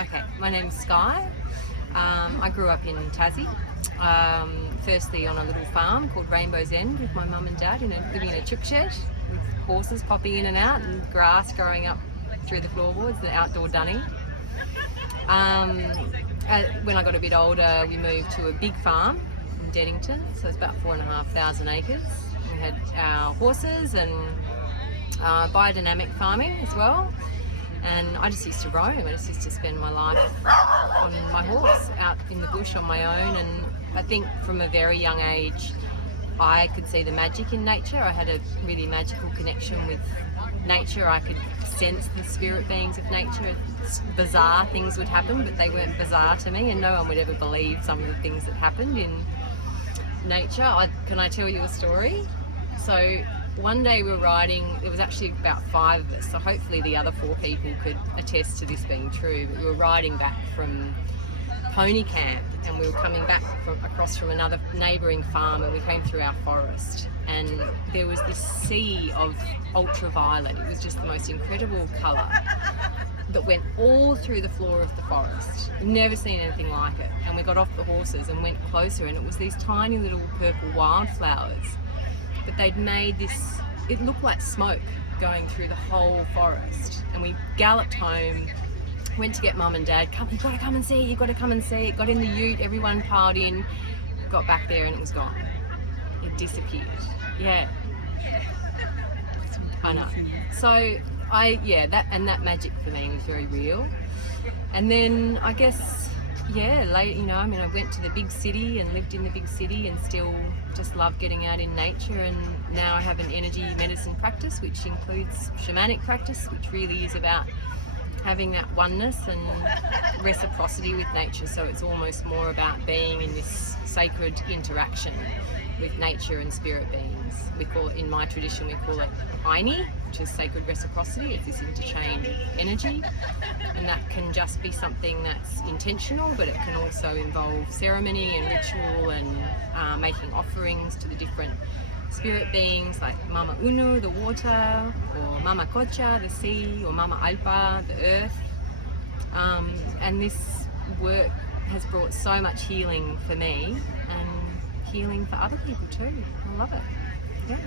Okay, my name's Sky. I grew up in Tassie. Firstly on a little farm called Rainbow's End with my mum and dad living in a chook shed with horses popping in and out and grass growing up through the floorboards, the outdoor dunny. When I got a bit older, we moved to a big farm in Deddington, so it's about 4,500 acres. We had our horses and biodynamic farming as well. And I just used to roam. I just used to spend my life on my horse out in the bush on my own. And I think from a very young age, I could see the magic in nature. I had a really magical connection with nature. I could sense the spirit beings of nature. Bizarre things would happen, but they weren't bizarre to me, and no one would ever believe some of the things that happened in nature. Can I tell you a story? So one day we were riding, there was actually about 5 of us, so hopefully the other 4 people could attest to this being true, but we were riding back from pony camp and we were coming back across from another neighbouring farm, and we came through our forest and there was this sea of ultraviolet. It was just the most incredible colour that went all through the floor of the forest. Never seen anything like it. And we got off the horses and went closer, and it was these tiny little purple wildflowers, but they'd made this, it looked like smoke going through the whole forest. And we galloped home, went to get mum and dad. You've got to come and see it, you've got to come and see it. Got in the ute, everyone piled in, got back there and it was gone. It disappeared. Yeah. I know. So that magic for me was very real. And then I guess, I went to the big city and lived in the big city and still just love getting out in nature. And now I have an energy medicine practice, which includes shamanic practice, which really is about having that oneness and reciprocity with nature. So it's almost more about being in this sacred interaction with nature and spirit beings. We call it, in my tradition, we call it Aini, which is sacred reciprocity. It's this interchange of energy, and that can just be something that's intentional, but it can also involve ceremony and ritual and making offerings to the different spirit beings like Mama Unu, the water, or Mama Kocha, the sea, or Mama Alpa, the earth. And this work has brought so much healing for me and healing for other people too. I love it. Yeah.